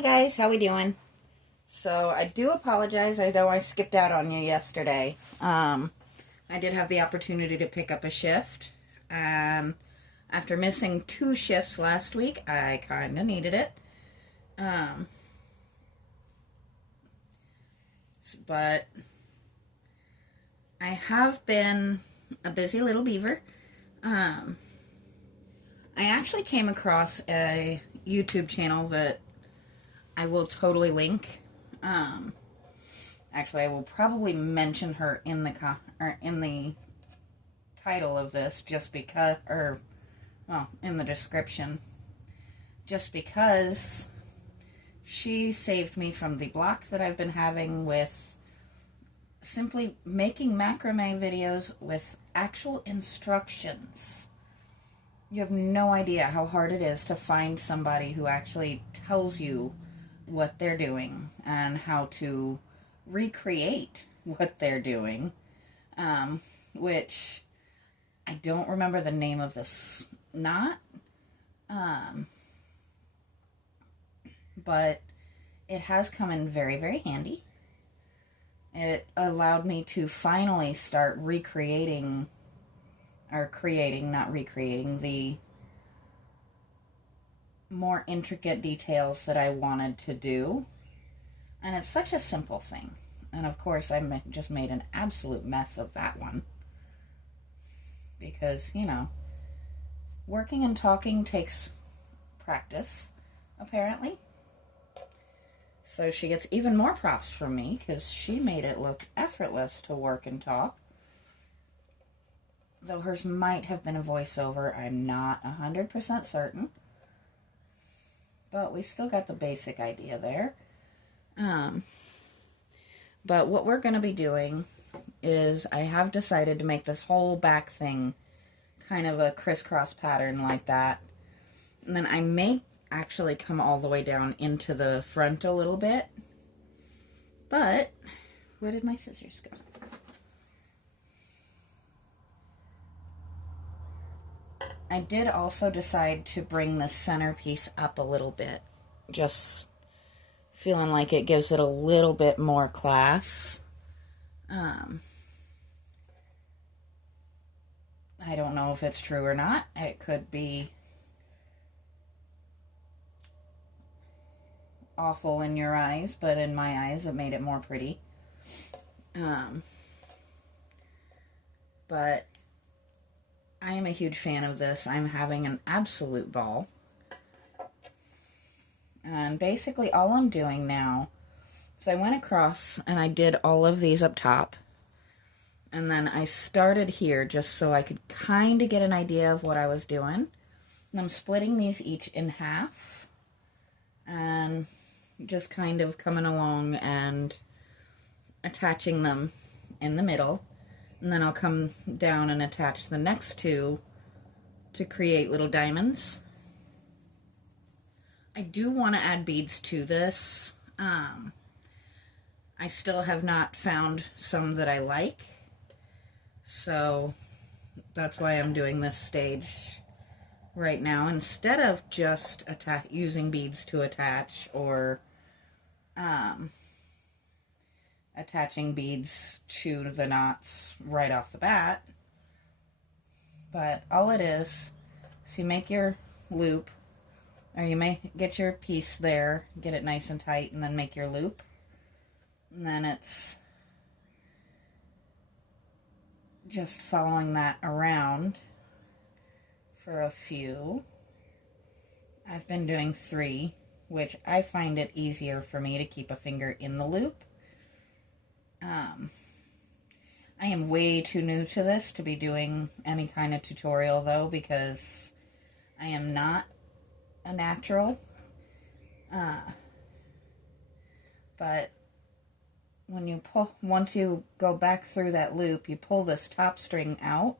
Hi guys, how we doing? So I do apologize. I know I skipped out on you yesterday. I did have the opportunity to pick up a shift. After missing 2 shifts last week, I kind of needed it. But I have been a busy little beaver. I actually came across a YouTube channel that I will totally link. Actually, I will probably mention her in the title of this, just because, in the description, just because she saved me from the block that I've been having with simply making macrame videos with actual instructions. You have no idea how hard it is to find somebody who actually tells you what they're doing and how to recreate what they're doing, which I don't remember the name of this but it has come in very, very handy. It allowed me to finally start recreating, or creating, not recreating, the more intricate details that I wanted to do. And it's such a simple thing. And of course, I just made an absolute mess of that one. Because, working and talking takes practice, apparently. So she gets even more props from me, because she made it look effortless to work and talk. Though hers might have been a voiceover, I'm not 100% certain. But we still got the basic idea there. But what we're going to be doing is I have decided to make this whole back thing kind of a crisscross pattern like that. And then I may actually come all the way down into the front a little bit. But where did my scissors go? I did also decide to bring the centerpiece up a little bit. Just feeling like it gives it a little bit more class. I don't know if it's true or not. It could be awful in your eyes, but in my eyes it made it more pretty. But I am a huge fan of this. I'm having an absolute ball. And basically all I'm doing now, so I went across and I did all of these up top. And then I started here just so I could kind of get an idea of what I was doing. And I'm splitting these each in half. And just kind of coming along and attaching them in the middle. And then I'll come down and attach the next two to create little diamonds. I do want to add beads to this. I still have not found some that I like. So that's why I'm doing this stage right now. Instead of just using beads to attach, or attaching beads to the knots right off the bat. But all it is you make your loop, or you may get your piece there, get it nice and tight, and then make your loop. And then it's just following that around for a few. I've been doing 3, which I find it easier for me to keep a finger in the loop. I am way too new to this to be doing any kind of tutorial, though, because I am not a natural. But when you once you go back through that loop, you pull this top string out,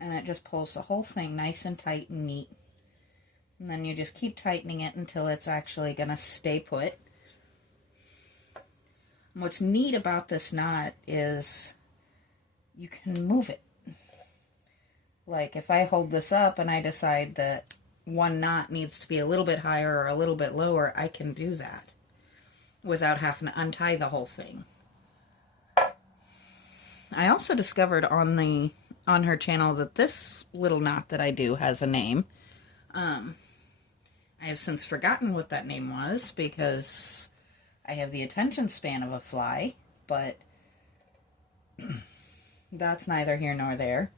and it just pulls the whole thing nice and tight and neat. And then you just keep tightening it until it's actually going to stay put. And what's neat about this knot is you can move it. Like if I hold this up and I decide that one knot needs to be a little bit higher or a little bit lower, I can do that without having to untie the whole thing. I also discovered on her channel that this little knot that I do has a name. I have since forgotten what that name was because I have the attention span of a fly, but that's neither here nor there.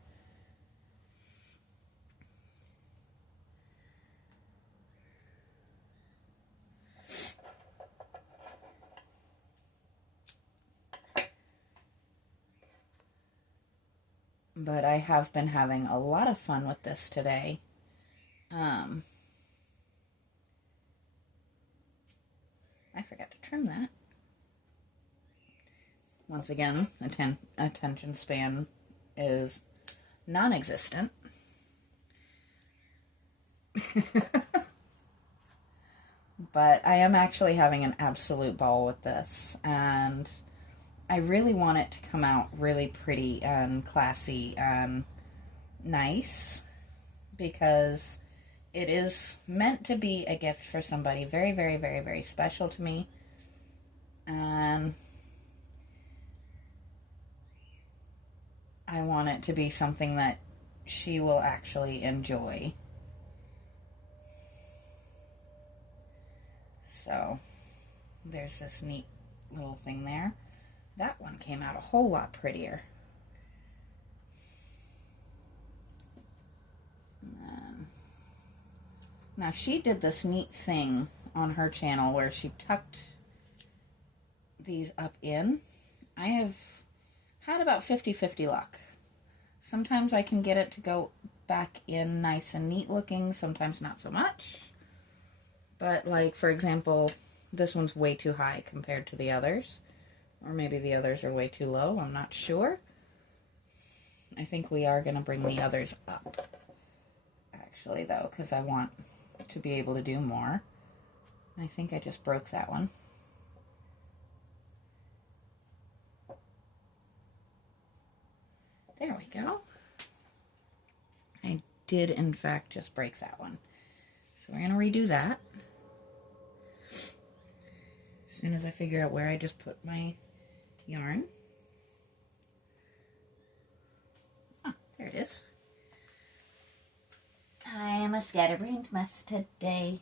But I have been having a lot of fun with this today. I forgot to trim that. Once again, attention span is non-existent. But I am actually having an absolute ball with this, and I really want it to come out really pretty and classy and nice, because it is meant to be a gift for somebody very, very, very, very special to me. And I want it to be something that she will actually enjoy. So, there's this neat little thing there. That one came out a whole lot prettier. Now, she did this neat thing on her channel where she tucked these up in. I have had about 50-50 luck. Sometimes I can get it to go back in nice and neat looking, sometimes not so much. But, like, for example, this one's way too high compared to the others. Or maybe the others are way too low, I'm not sure. I think we are going to bring the others up, actually, though, because I want to be able to do more. I think I just broke that one. There we go. I did, in fact, just break that one. So we're going to redo that. As soon as I figure out where I just put my yarn. Oh, there it is. I am a scatterbrained mess today.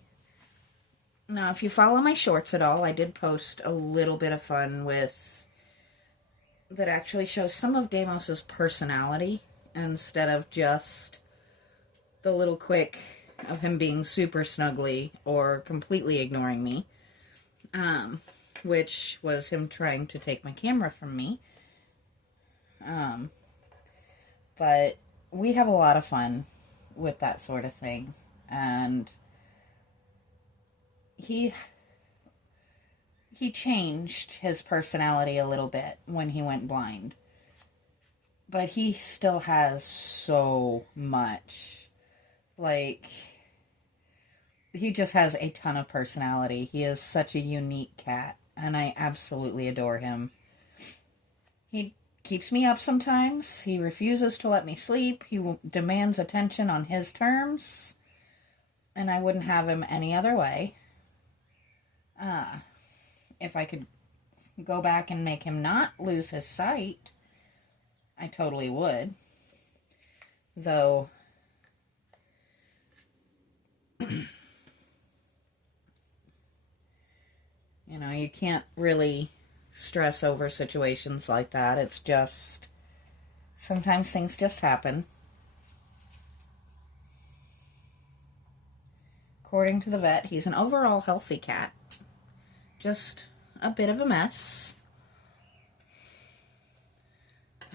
Now, if you follow my shorts at all, I did post a little bit of fun with that actually shows some of Damos's personality instead of just the little quick of him being super snuggly or completely ignoring me. Which was him trying to take my camera from me. But we have a lot of fun with that sort of thing. And he changed his personality a little bit when he went blind. But he still has so much. Like, he just has a ton of personality. He is such a unique cat, and I absolutely adore him. He keeps me up sometimes. He refuses to let me sleep. He demands attention on his terms, and I wouldn't have him any other way. If I could go back and make him not lose his sight, I totally would. Though, you know, you can't really stress over situations like that. It's just, sometimes things just happen. According to the vet, he's an overall healthy cat. Just a bit of a mess.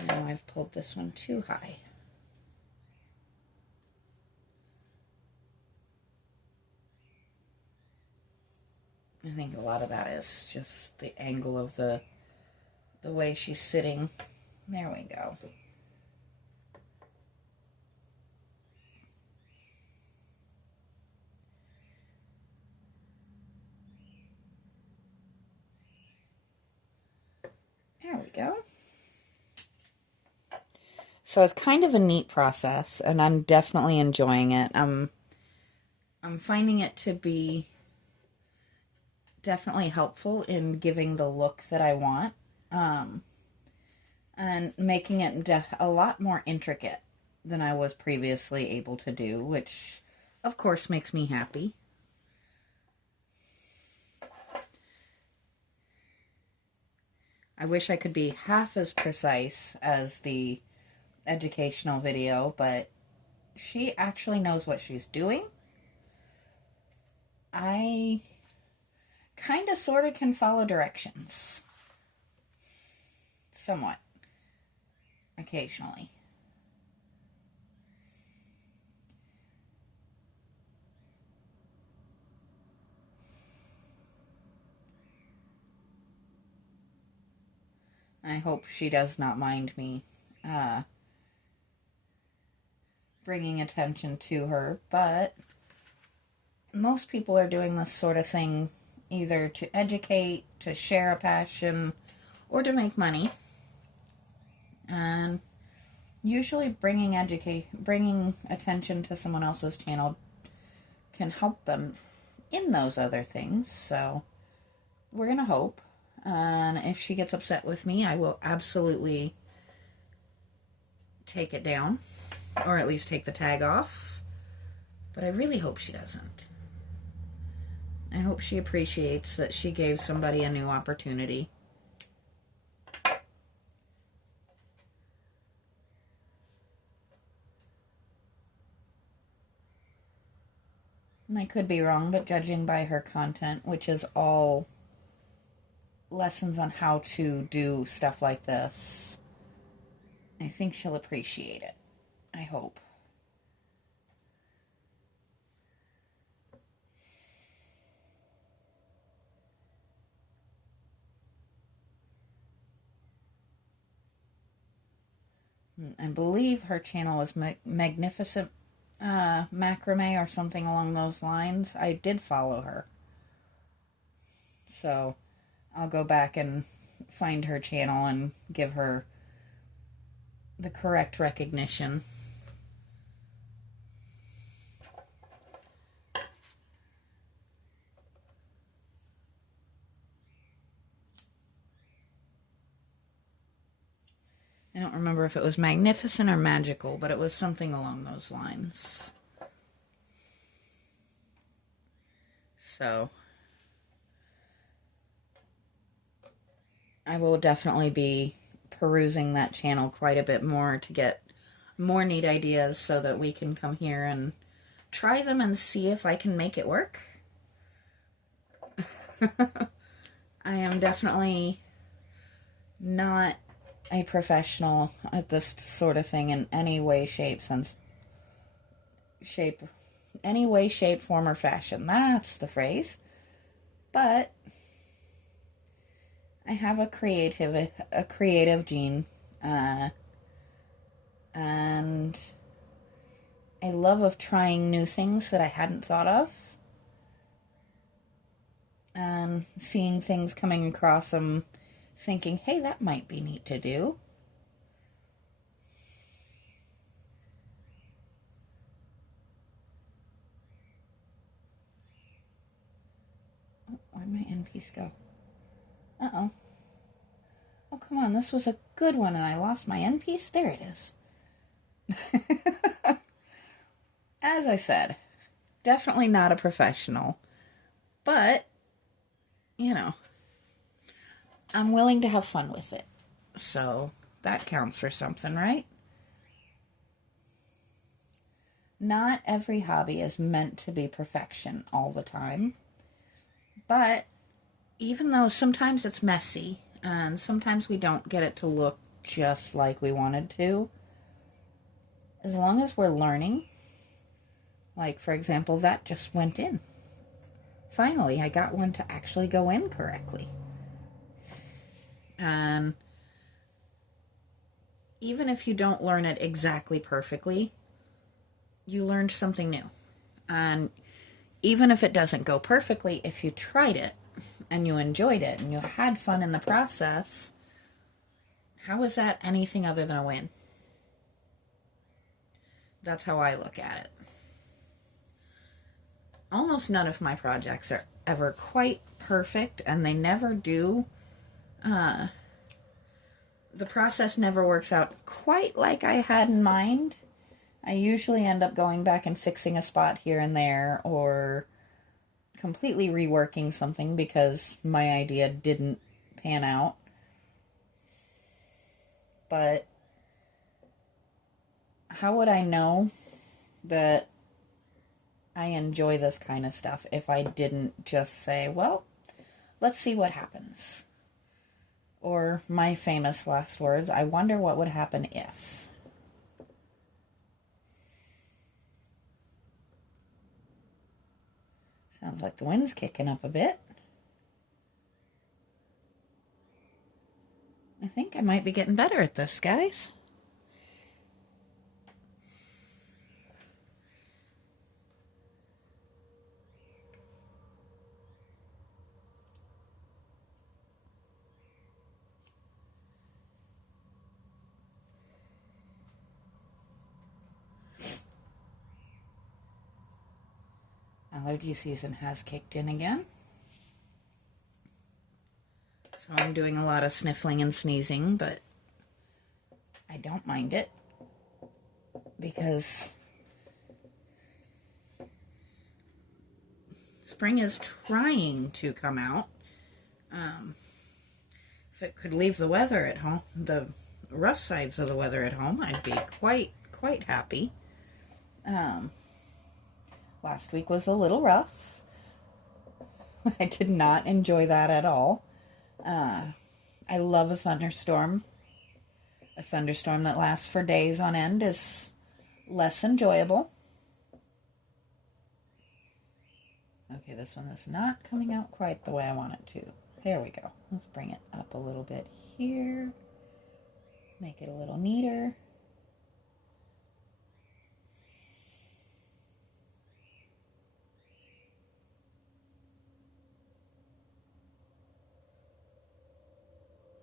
Now I've pulled this one too high. I think a lot of that is just the angle of the way she's sitting. There we go. There we go. So it's kind of a neat process, and I'm definitely enjoying it. I'm I'm finding it to be definitely helpful in giving the look that I want, and making it a lot more intricate than I was previously able to do, which of course makes me happy. I wish I could be half as precise as the educational video, but she actually knows what she's doing. I kind of sort of can follow directions. Somewhat. Occasionally. I hope she does not mind me bringing attention to her, but most people are doing this sort of thing either to educate, to share a passion, or to make money. And usually bringing attention to someone else's channel can help them in those other things. So we're gonna hope. And if she gets upset with me, I will absolutely take it down, or at least take the tag off. But I really hope she doesn't. I hope she appreciates that she gave somebody a new opportunity. And I could be wrong, but judging by her content, which is all lessons on how to do stuff like this, I think she'll appreciate it. I hope. I believe her channel is Magnificent Macrame or something along those lines. I did follow her. So I'll go back and find her channel and give her the correct recognition. I don't remember if it was magnificent or magical, but it was something along those lines. So I will definitely be perusing that channel quite a bit more to get more neat ideas so that we can come here and try them and see if I can make it work. I am definitely not a professional at this sort of thing in any way, shape, form, or fashion. That's the phrase. But I have a creative gene, and a love of trying new things that I hadn't thought of, and seeing things coming across them, thinking, hey, that might be neat to do. Oh, where'd my end piece go? Uh-oh. Oh, come on, this was a good one and I lost my end piece? There it is. As I said, definitely not a professional, but, you know, I'm willing to have fun with it. So that counts for something, right? Not every hobby is meant to be perfection all the time. But even though sometimes it's messy and sometimes we don't get it to look just like we wanted to, as long as we're learning, like for example, that just went in. Finally, I got one to actually go in correctly. And even if you don't learn it exactly perfectly, you learned something new. And even if it doesn't go perfectly, if you tried it and you enjoyed it and you had fun in the process, how is that anything other than a win? That's how I look at it. almost none of my projects are ever quite perfect, and they never do. The process never works out quite like I had in mind. I usually end up going back and fixing a spot here and there, or completely reworking something because my idea didn't pan out. But how would I know that I enjoy this kind of stuff if I didn't just say, well, let's see what happens? Or my famous last words, I wonder what would happen if. Sounds like the wind's kicking up a bit. I think I might be getting better at this, guys. Allergy season has kicked in again. So I'm doing a lot of sniffling and sneezing, but I don't mind it because spring is trying to come out. If it could leave the weather at home, the rough sides of the weather at home, I'd be quite happy. Last week was a little rough. I did not enjoy that at all. I love a thunderstorm. A thunderstorm that lasts for days on end is less enjoyable. Okay, this one is not coming out quite the way I want it to. There we go. Let's bring it up a little bit here. Make it a little neater.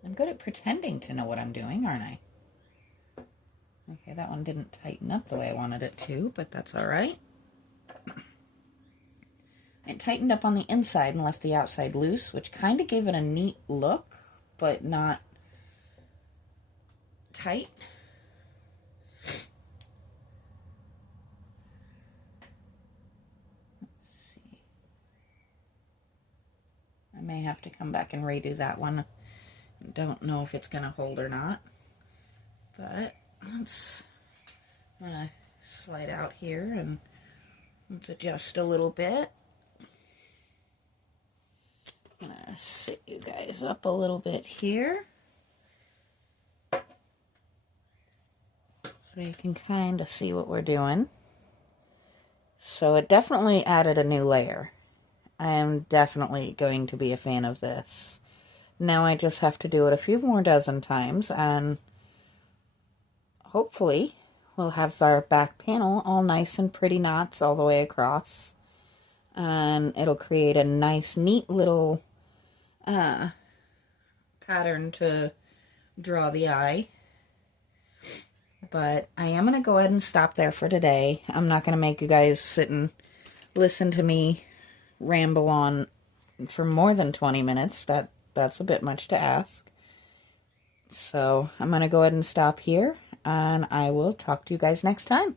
I'm good at pretending to know what I'm doing, aren't I? Okay, that one didn't tighten up the way I wanted it to, but that's all right. It tightened up on the inside and left the outside loose, which kind of gave it a neat look, but not tight. Let's see. I may have to come back and redo that one. Don't know if it's going to hold or not, but I'm going to slide out here and let's adjust a little bit. I'm going to sit you guys up a little bit here so you can kind of see what we're doing. So it definitely added a new layer. I am definitely going to be a fan of this. Now I just have to do it a few more dozen times, and hopefully we'll have our back panel all nice and pretty knots all the way across. And it'll create a nice, neat little pattern to draw the eye. But I am going to go ahead and stop there for today. I'm not going to make you guys sit and listen to me ramble on for more than 20 minutes. That's a bit much to ask. So I'm going to go ahead and stop here, and I will talk to you guys next time.